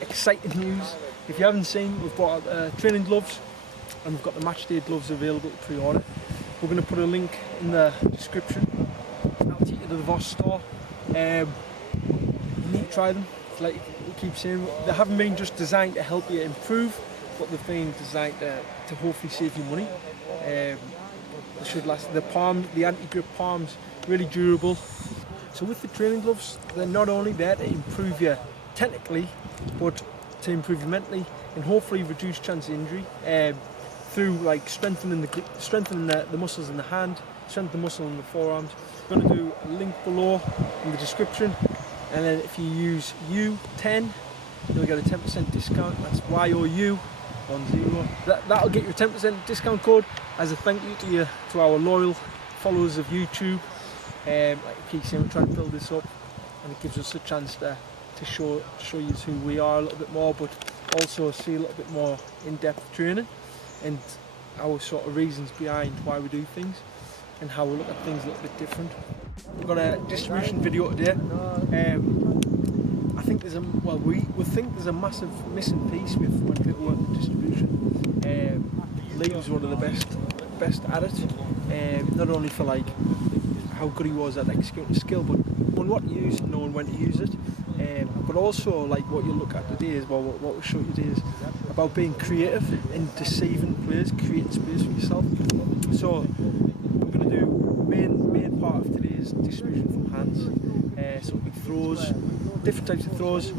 exciting news. If you haven't seen, we've got training gloves and we've got the match day gloves available to pre-order. We're going to put a link in the description. I'll take you to the Voss store. You need to try them. Like we keep saying, they haven't been just designed to help you improve, but they've been designed to hopefully save you money. They should last. The anti-grip palms, really durable. So with the training gloves, they're not only there to improve you technically, but to improve you mentally and hopefully reduce chance of injury through like strengthening the muscles in the hand, strengthening the muscle in the forearms. I'm going to do a link below in the description, and then if you use U10, you'll get a 10% discount. That's YOU10. That'll get you a 10% discount code as a thank you to our loyal followers of YouTube. Like I keep saying, we're trying to build this up, and it gives us a chance to show you who we are a little bit more, but also see a little bit more in-depth training and our sort of reasons behind why we do things and how we look at things a little bit different. We've got a distribution video today. I think we think there's a massive missing piece with when people work in distribution. Lee was one of the best at it, not only for like how good he was at executing the skill, but knowing what to use and knowing when to use it. But also, like what you look at today is, well, what we'll show you today is about being creative and deceiving players, creating space for yourself. So we're going to do main part of today's distribution from hands. So big throws, different types of throws,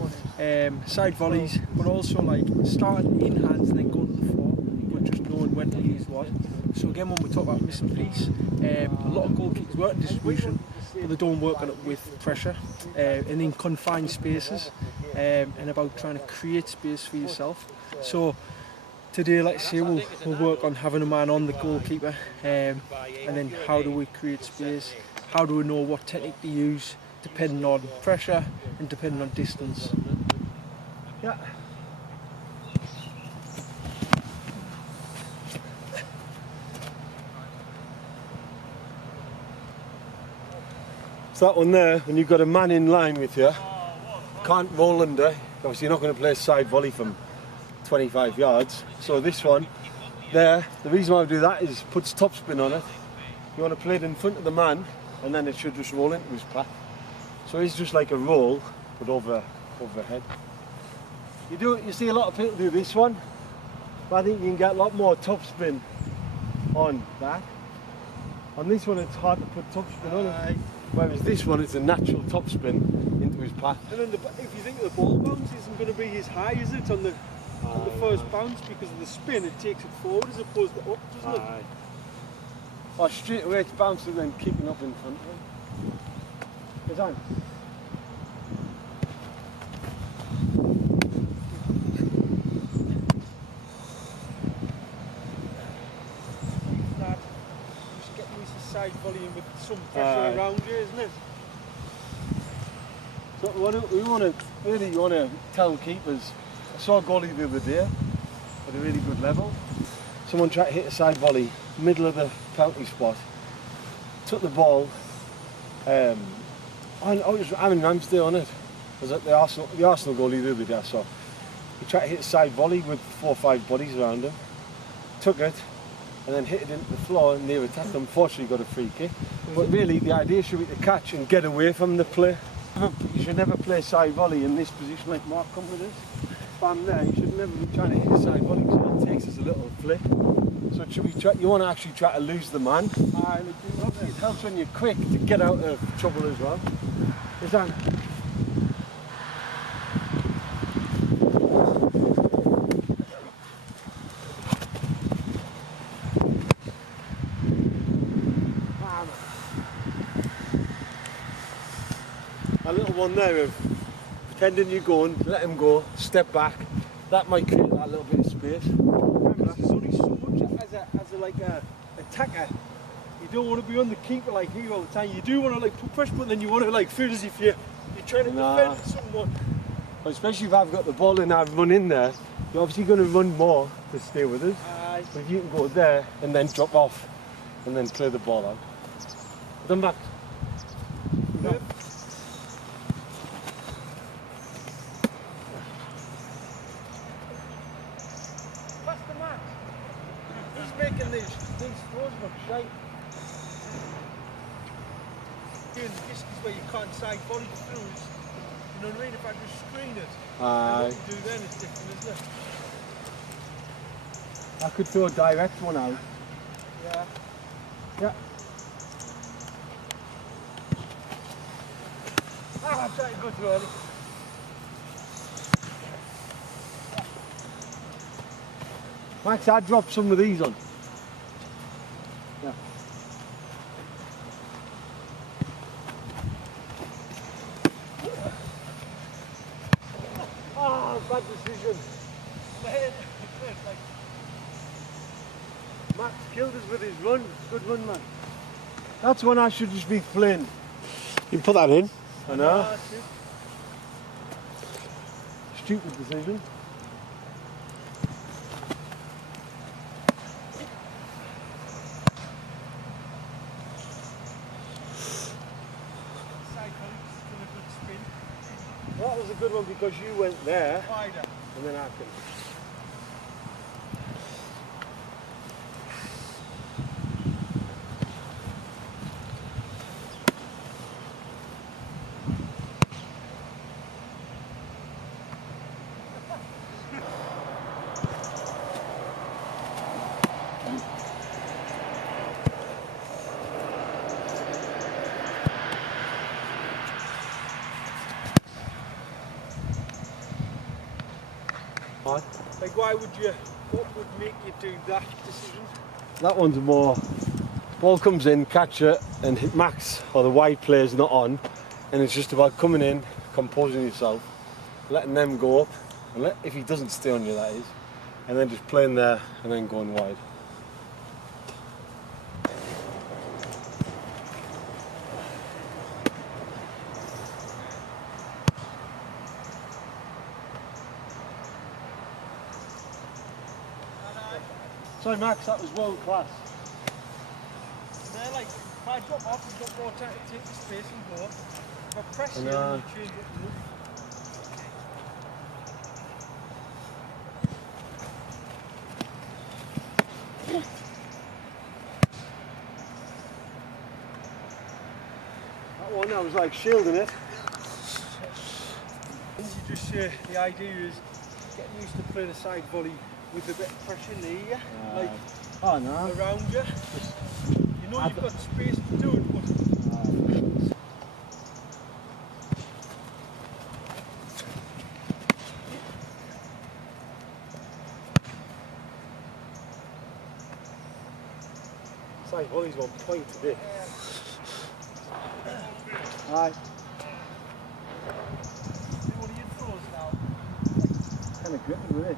side volleys, but also like starting in hands and then going to the floor, but just knowing when to use what. So again, when we talk about missing piece, a lot of goalkeepers work in distribution, but they don't work on it with pressure and in confined spaces, and about trying to create space for yourself. So today, like I say, we'll work on having a man on the goalkeeper, and then how do we create space, how do we know what technique to use depending on pressure and depending on distance. Yeah. So that one there, when you've got a man in line with you, can't roll under. Obviously you're not going to play a side volley from 25 yards. So this one there, the reason why we do that is puts topspin on it. You want to play it in front of the man, and then it should just roll into his path. So it's just like a roll, but overhead. You see a lot of people do this one, but I think you can get a lot more topspin on that. On this one it's hard to put topspin on it. Whereas this one, it's a natural topspin into his path. And then if you think the ball bounce isn't going to be as high, is it, on the first bounce, because of the spin, it takes it forward as opposed to up, doesn't it? Or straight away it's bouncing and then kicking up in front of him. It's on. Side volleying with some pressure around you, isn't it? So we want to tell keepers. I saw a goalie the other day at a really good level. Someone tried to hit a side volley, middle of the penalty spot, took the ball. I'm still on it. I was at the Arsenal goalie the other day. So he tried to hit a side volley with 4 or 5 bodies around him. Took it. And then hit it into the floor and near attack. Unfortunately got a free kick. But really the idea should be to catch and get away from the play. You should never play side volley in this position like Mark come with this. Bam there, you should never be trying to hit a side volley because it takes us a little flick. So it should be you want to actually try to lose the man. It helps when you're quick to get out of trouble as well. Is that? A little one there of pretending you're going, let him go, step back. That might create that little bit of space. Remember, there's only so much as a attacker. You don't want to be on the keeper like here all the time. You do want to like put pressure, but then you want to like feel as if you're trying to defend someone. Well, especially if I've got the ball and I run in there, you're obviously going to run more to stay with us. But if you can go there and then drop off and then play the ball out. Then back. He's making these throws look shite. Doing the distance where you can't side volley through it. You know what I mean? If I just screen it, what you do then is different, isn't it? I could throw a direct one out. Yeah. Yeah. I'm trying to go too early. Max, I'd drop some of these on. Yeah. Bad decision. Max killed us with his run. Good run, man. That's one I should just be playing. You can put that in. I know. Stupid decision. That was a good one because you went there. Wider. And then I can. Like what would make you do that decision? That one's more, ball comes in, catch it, and hit Max, or the wide player's not on, and it's just about coming in, composing yourself, letting them go up, and if he doesn't stay on you, that is, and then just playing there, and then going wide. Sorry Max, that was world class. They're like, if I drop off, you've got more time to take the space and go. If I press you, you change what you look. That one, I was like shielding it. You just, the idea is getting used to playing a side volley with a bit of pressure in the ear, like around you. You know you've got space to do it, but Side volley's 1 point today. Aye. what are your throws now? Kind of gripping with it.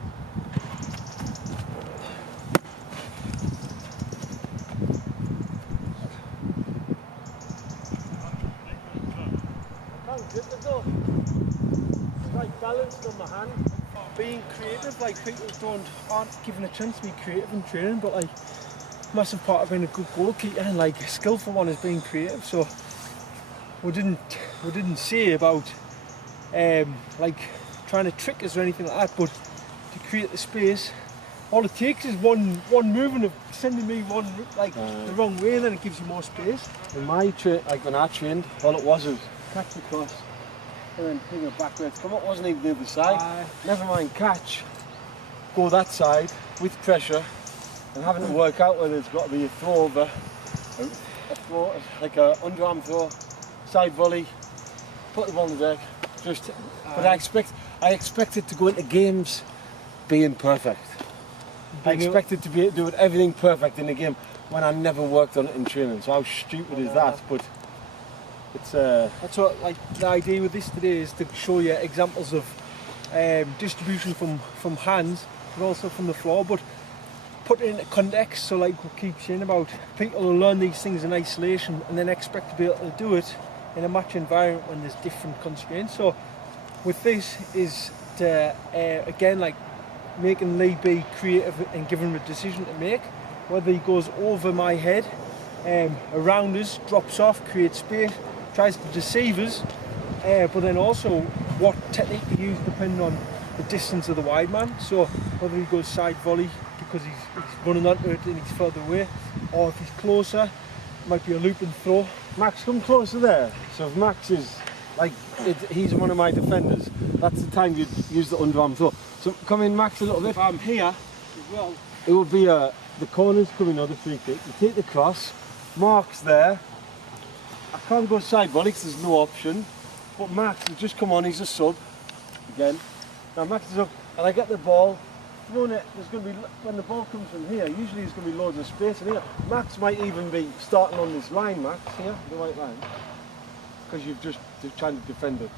Balanced on my hand. Being creative, like people aren't given a chance to be creative in training, but like massive part of being a good goalkeeper and like a skillful one is being creative. So we didn't say about like trying to trick us or anything like that, but to create the space, all it takes is one movement of sending me the wrong way, and then it gives you more space. In my when I trained, all it was catch the cross and then ping it backwards. Come up wasn't even the other side. Never mind catch, go that side with pressure and having to work out whether it's got to be a throw over, a throw, like a underarm throw, side volley, put the ball on the deck. But I expected to go into games being perfect. I expected to be able to do everything perfect in the game when I never worked on it in training. So how stupid is that? But it's that's what the idea with this today is to show you examples of distribution from hands, but also from the floor. But put it into context. So like we keep saying about people who learn these things in isolation and then expect to be able to do it in a match environment when there's different constraints. So with this is to again like making Lee be creative and giving him a decision to make, whether he goes over my head, around us, drops off, creates space, tries to deceive us, but then also what technique to use depending on the distance of the wide man. So whether he goes side volley, because he's running onto it and he's further away, or if he's closer, it might be a loop and throw. Max, come closer there. So if Max is, like, he's one of my defenders, that's the time you'd use the underarm throw. So come in, Max, a little bit. If I'm here as well, it would be the corners coming on the free kick. You take the cross, Mark's there. I can't go side volley because there's no option. But Max has just come on, he's a sub. Again. Now Max is up, and I get the ball, throwing it, there's going to be, when the ball comes from here, usually there's going to be loads of space in here. Max might even be starting on this line, Max, here, the white line. Because you've just trying to defend it.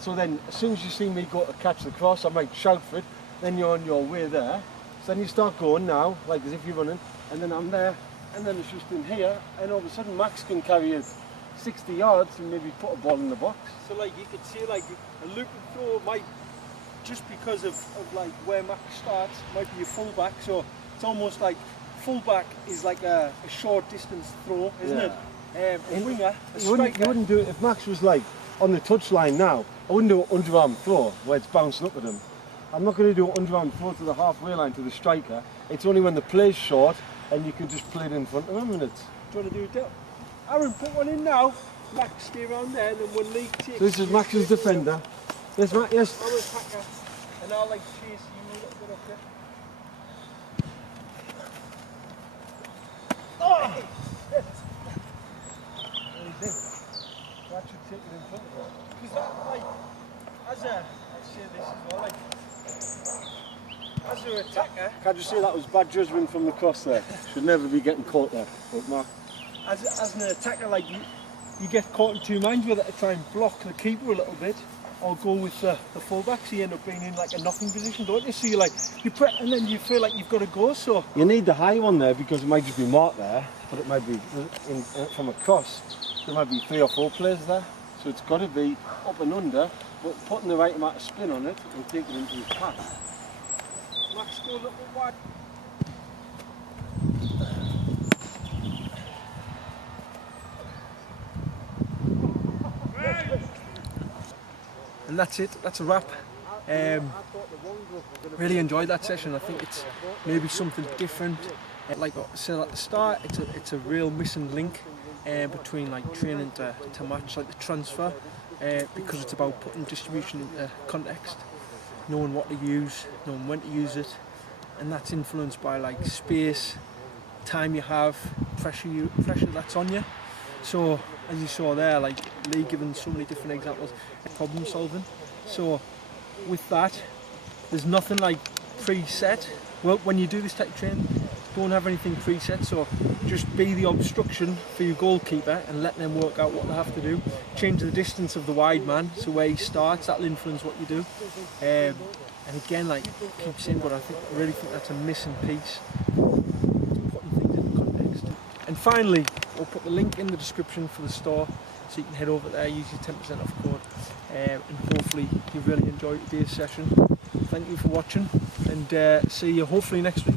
So then, as soon as you see me go to catch the cross, I might shout for it, then you're on your way there. So then you start going now, like as if you're running, and then I'm there, and then it's just in here, and all of a sudden Max can carry it 60 yards and maybe put a ball in the box. so like you could see like a loop and throw might, just because of like where Max starts, might be a fullback. So it's almost like fullback is like a short distance throw, isn't it? A winger, a You wouldn't do it if Max was like on the touchline now. I wouldn't do an underarm throw where it's bouncing up at him. I'm not going to do an underarm throw to the halfway line to the striker. It's only when the play's short and you can just play it in front of him. And it's... Do you want to do it? Aaron, put one in now. Max, stay around there, and then when Lee takes. So this is Max's defender. Yes, Max. Yes. I'm an attacker, and I'll like chase you a little bit up there. Oh! That should take it in front of him. Because that, like, I say this as well, like, as an attacker, Can't you see that was bad judgment from the cross there? Should never be getting caught there. But Mark. as an attacker, like you get caught in two minds whether to try and block the keeper a little bit or go with the fullback, so you end up being in like a nothing position, don't you? So you like and then you feel like you've got to go. So You need the high one there because it might just be marked there, but it might be from a cross. There might be 3 or 4 players there, so it's got to be up and under, but putting the right amount of spin on it and taking it into his pass. Max, go a little bit wide. And that's it, that's a wrap. Really enjoyed that session. I think it's maybe something different. Like I said at the start, it's a real missing link between like training to match, like the transfer, because it's about putting distribution into context, knowing what to use, knowing when to use it, and that's influenced by like space, time you have, pressure that's on you. So as you saw there, like Lee given so many different examples, problem solving. So with that, there's nothing like preset. Well, when you do this type of training, don't have anything preset, so just be the obstruction for your goalkeeper and let them work out what they have to do. Change the distance of the wide man, so where he starts, that'll influence what you do. And again, like keep saying, but I really think that's a missing piece, putting things in context. And finally, we'll put the link in the description for the store, so you can head over there, use your 10% off code, and hopefully you really enjoyed today's session. Thank you for watching, and see you hopefully next week.